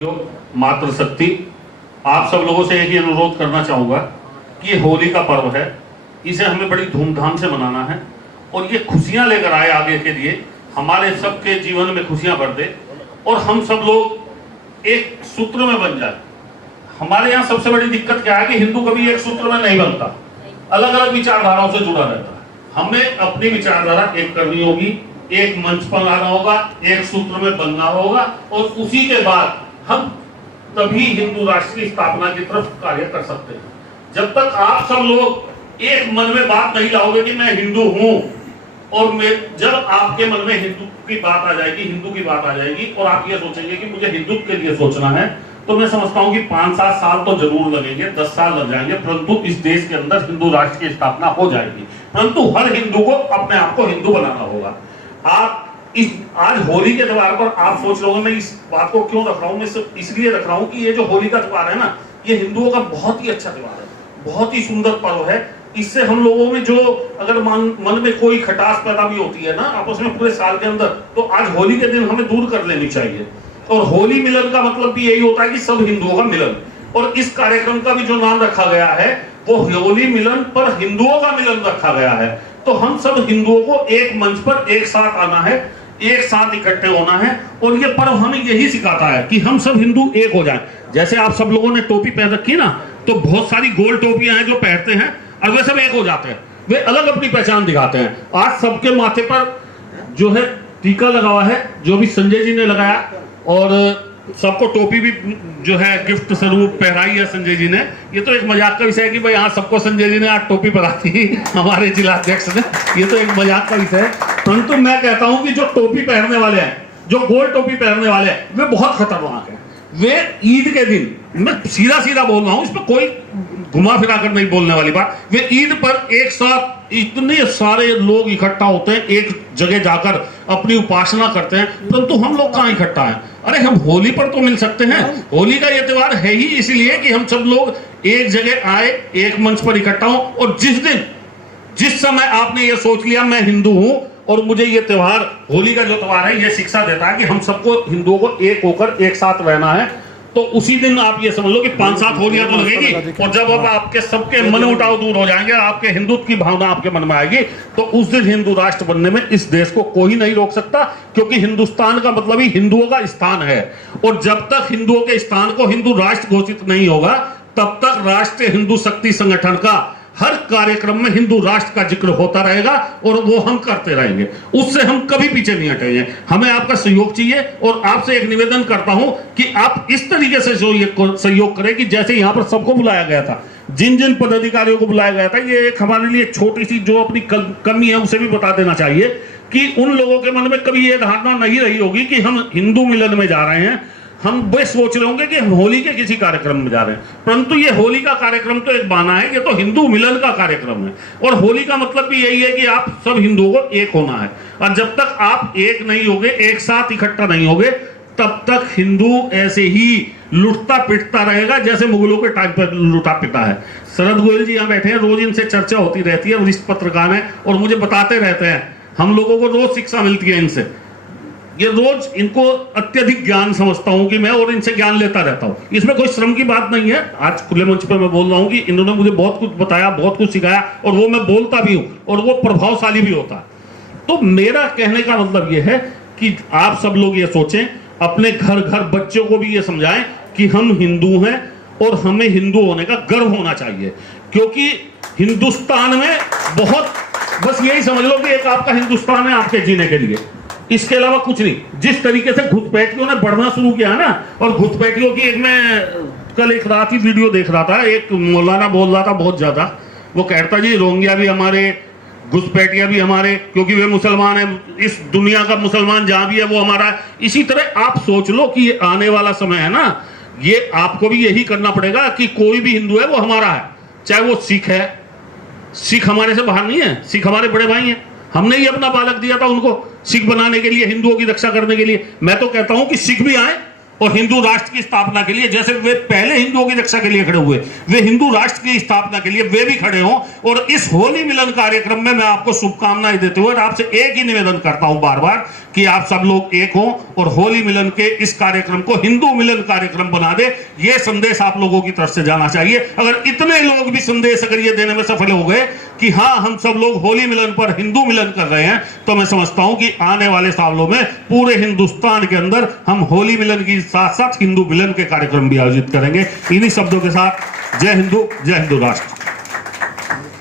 मातृशक्ति, आप सब लोगों से एक ही अनुरोध करना चाहूंगा कि ये होली का पर्व है, इसे हमें बड़ी धूमधाम से मनाना है और ये खुशियां लेकर आए आगे के लिए, हमारे सबके जीवन में खुशियां भर दे और हम सब लोग एक सूत्र में बन जाए। हमारे यहाँ सबसे बड़ी दिक्कत क्या है कि हिंदू कभी एक सूत्र में नहीं बनता, अलग अलग विचारधाराओं से जुड़ा रहता है। हमें अपनी विचारधारा एक करनी होगी, एक मंच पर आना होगा, एक सूत्र में बनना होगा और उसी के बाद हम तभी हिंदू राष्ट्र की स्थापना की तरफ कार्य कर सकते हैं। जब तक आप सब लोग एक मन में बात नहीं लाओगे कि मैं हिंदू हूं, और जब आपके मन में हिंदू की बात आ जाएगी, हिंदू की बात आ जाएगी और आप ये सोचेंगे कि मुझे हिंदुत्व के लिए सोचना है, तो मैं समझता हूं कि 5-7 साल तो जरूर लगेंगे, 10 साल लग जाएंगे, परंतु इस देश के अंदर हिंदू राष्ट्र की स्थापना हो जाएगी। परंतु हर हिंदू को अपने आप को हिंदू बनाना होगा। आप आज होली के त्योहार पर आप सोच रहे हो मैं इस बात को क्यों रख रहा हूं, मैं इसलिए रख रहा हूं कि ये जो होली का त्योहार है ना, ये हिंदुओं का बहुत ही अच्छा त्योहार है, बहुत ही सुंदर पर्व है। इससे हम लोगों में जो अगर मन में कोई खटास पैदा भी होती है ना आपस में पूरे साल के अंदर, तो आज होली के दिन हमें दूर कर लेनी चाहिए। और होली मिलन का मतलब भी यही होता है कि सब हिंदुओं का मिलन, और इस कार्यक्रम का भी जो नाम रखा गया है वो होली मिलन पर हिंदुओं का मिलन रखा गया है। तो हम सब हिंदुओं को एक मंच पर एक साथ आना है, एक साथ इकट्ठे होना है, और ये पर्व हमें यही सिखाता है कि हम सब हिंदू एक हो जाएं। जैसे आप सब लोगों ने टोपी पहन रखी ना, तो बहुत सारी गोल टोपियां हैं जो पहनते हैं और वे सब एक हो जाते हैं, वे अलग अपनी पहचान दिखाते हैं। आज सबके माथे पर जो है टीका लगा हुआ है, जो भी संजय जी ने लगाया, और सबको टोपी भी जो है गिफ्ट स्वरूप पहनाई है संजय जी ने। ये तो एक मजाक का विषय है कि भाई यहाँ सबको संजय जी ने आज टोपी पहनाई थी हमारे जिला अध्यक्ष ने, ये तो एक मजाक का विषय है। परंतु मैं कहता हूं कि जो टोपी पहनने वाले हैं, जो गोल टोपी पहनने वाले हैं, वे बहुत खतरनाक हैं। वे ईद के दिन, मैं सीधा सीधा बोल रहा हूं, इसमें कोई घुमा फिरा कर नहीं बोलने वाली बात, वे ईद पर एक साथ इतने सारे लोग इकट्ठा होते हैं, एक जगह जाकर अपनी उपासना करते हैं, परंतु हम लोग कहाँ इकट्ठा हैं? अरे हम होली पर तो मिल सकते हैं। होली का ये त्योहार है ही इसलिए कि हम सब लोग एक जगह आए, एक मंच पर इकट्ठा हो, और जिस समय आपने ये सोच लिया मैं हिंदू हूं और मुझे ये त्योहार, होली का जो त्योहार है, ये शिक्षा देता है कि हम सबको हिंदुओं को एक होकर एक साथ रहना है, तो उसी दिन आप ये समझ लो कि 5-7 होलियां तो लगेगी। और जब अब आपके सबके मन उठाव दूर हो जाएंगे, आपके हिंदुत्व की भावना आपके मन में आएगी, तो उस दिन हिंदू राष्ट्र बनने में इस देश को कोई नहीं रोक सकता, क्योंकि हिंदुस्तान का मतलब ही हिंदुओं का स्थान है। और जब तक हिंदुओं के स्थान को हिंदू राष्ट्र घोषित नहीं होगा, तब तक राष्ट्रीय हिंदू शक्ति संगठन का हर कार्यक्रम में हिंदू राष्ट्र का जिक्र होता रहेगा और वो हम करते रहेंगे, उससे हम कभी पीछे नहीं हटेंगे। हमें आपका सहयोग चाहिए, और आपसे एक निवेदन करता हूं कि आप इस तरीके से सहयोग करें कि जैसे यहां पर सबको बुलाया गया था, जिन जिन पदाधिकारियों को बुलाया गया था, ये एक हमारे लिए छोटी सी जो अपनी कमी है उसे भी बता देना चाहिए कि उन लोगों के मन में कभी ये धारणा नहीं रही होगी कि हम हिंदू मिलन में जा रहे हैं। हम वे सोच रहे होंगे कि हम होली के किसी कार्यक्रम में जा रहे हैं, परंतु ये होली का कार्यक्रम तो एक बहाना है, ये तो हिंदू मिलन का कार्यक्रम है। और होली का मतलब भी यही है कि आप सब हिंदुओं को एक होना है, और जब तक आप एक नहीं होगे, एक साथ इकट्ठा नहीं होगे, तब तक हिंदू ऐसे ही लुटता पिटता रहेगा जैसे मुगलों के टाइम पर लुटा पिटा है। शरद गोयल जी यहाँ बैठे हैं, रोज इनसे चर्चा होती रहती है, वरिष्ठ पत्रकार हैं और मुझे बताते रहते हैं, हम लोगों को रोज शिक्षा मिलती है इनसे। ये रोज इनको अत्यधिक ज्ञान समझता हूं कि मैं, और इनसे ज्ञान लेता रहता हूं, इसमें कोई श्रम की बात नहीं है। आज खुले मंच पर मैं बोल रहा हूं कि इन्होंने मुझे बहुत कुछ बताया, बहुत कुछ सिखाया, और वो मैं बोलता भी हूं और वो प्रभावशाली भी होता है। तो मेरा कहने का मतलब ये है कि आप सब लोग ये सोचें, अपने घर घर बच्चों को भी ये समझाएं कि हम हिंदू हैं और हमें हिंदू होने का गर्व होना चाहिए, क्योंकि हिंदुस्तान में बहुत, बस यही समझ लो कि एक आपका हिंदुस्तान है आपके जीने के लिए, इसके अलावा कुछ नहीं। जिस तरीके से घुसपैठियों ने बढ़ना शुरू किया है ना, और घुसपैठियों की, एक मैं कल एक रात ही वीडियो देख रहा था, एक मौलाना बोल रहा था बहुत ज्यादा, वो कहता जी रोहिंग्या भी हमारे, घुसपैठिया भी हमारे, क्योंकि वे मुसलमान है, इस दुनिया का मुसलमान जहां भी है वो हमारा है। इसी तरह आप सोच लो कि ये आने वाला समय है ना, ये आपको भी यही करना पड़ेगा कि कोई भी हिंदू है वो हमारा है, चाहे वो सिख है, सिख हमारे से बाहर नहीं है, सिख हमारे बड़े भाई हैं, हमने ही अपना बालक दिया था उनको सिख बनाने के लिए, हिंदुओं की रक्षा करने के लिए। मैं तो कहता हूं कि सिख भी आए और हिंदू राष्ट्र की स्थापना के लिए, जैसे वे पहले हिंदुओं की रक्षा के लिए खड़े हुए, वे हिंदू राष्ट्र की स्थापना के लिए वे भी खड़े हों। और इस होली मिलन कार्यक्रम में मैं आपको शुभकामनाएं देते हुए आपसे एक ही निवेदन करता हूं बार बार कि आप सब लोग एक हों और होली मिलन के इस कार्यक्रम को हिंदू मिलन कार्यक्रम बना दे। यह संदेश आप लोगों की तरफ से जाना चाहिए। अगर इतने लोग भी संदेश अगर ये देने में सफल हो गए कि हाँ हम सब लोग होली मिलन पर हिंदू मिलन कर रहे हैं, तो मैं समझता हूं कि आने वाले सालों में पूरे हिंदुस्तान के अंदर हम होली मिलन की साथ साथ हिंदू मिलन के कार्यक्रम भी आयोजित करेंगे। इन्हीं शब्दों के साथ जय हिंदू, जय हिंदू राष्ट्र।